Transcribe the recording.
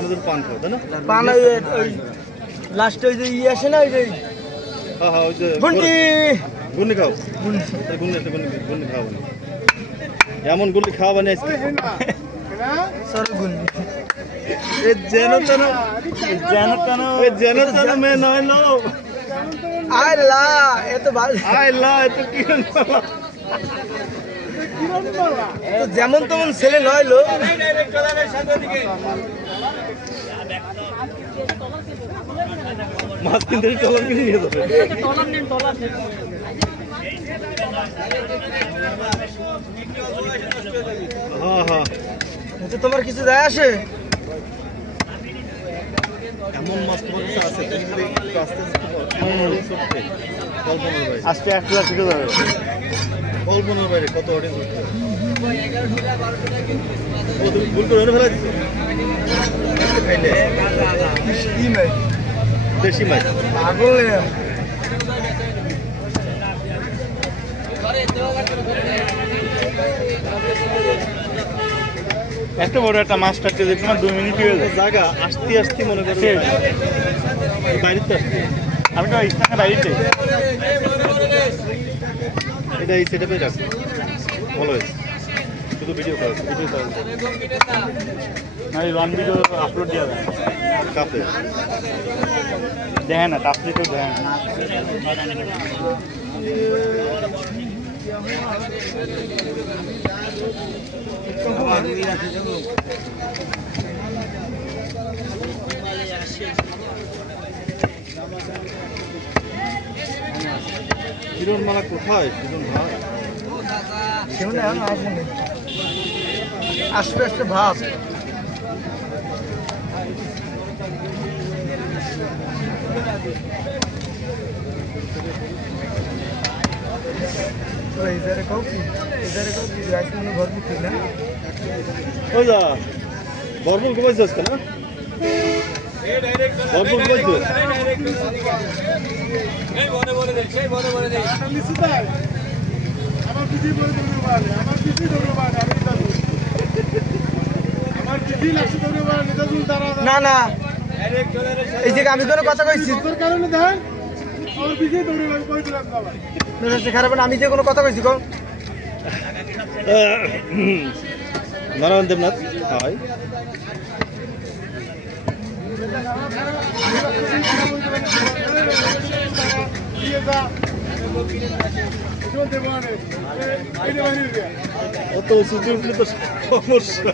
আমাদের পান খাও তাই না? পান ওই লাস্টে ওই যে ইয়ে আসে না ওই যে হ্যাঁ হ্যাঁ ওই যে গুন্ডি খাও গুন্ডি খাওয়া না এমন গুলি খাওয়া না সর গুন্ডি যেন তেন মেয়ে নয় লো আইলা এত ভালো আইলা এত কি যেমন তেমন ছেলে নয় লো মাছ কিনতে টলার কিনে নিয়ে যাবে হ্যাঁ হ্যাঁ তোমার কিছু যায় আসে এমন মাছ তোমার কাছে আছে তুমি যদি আস্তে আস্তে আজকে 1 লাখ থেকে যাবে কল্পনার বাইরে কত অডিয়েন্স উঠতে তুমি ভুল করে ফেলা দিচ্ছ খাইলে দেশি মাছ পাগল এত বড় একটা মাছ কাটতে যে তোমার 2 মিনিট হয়ে যায় জায়গা আসতে মনে করছে বাড়িতে আসতে আমি তো স্থানে বাড়িতে এটা এই সেটআপে রাখছি ভালো হয়েছে শুধু ভিডিও করা না এই ওয়ান ভিডিও আপলোড দেওয়া যায় কাপে দেখেন না আপনি তো দেখেন কিরণমালা কোথায় কিরণ ভাই আসবে আসবে ভাব इधर कौन राइस में घर में थी ना ওই যা বরবল ঘুমাইছে আজকে না বরবল ঘুমাইছে এই বলে দে সেই বলে দে নিশ্চিত আমার পিজি বলে দৌড়ে বাড়ে আমার পিজি দৌড়ে বাড়ে আমি যাবো আমার পিজি লাগছে দৌড়ে বাড়ে নেতা জুল তারা না না এই যে আমি কোনো কথা কইছি তোর কারণে দেখেন আমার পিজি দৌড়ে বাড়ে কই দিলাম বাবা মেজাজটা খারাপ না আমি যে কোনো কথা কইছি কোন নারায়ণ দেবনাথ হাই অত সুযোগ উঠলে তো সমস্যা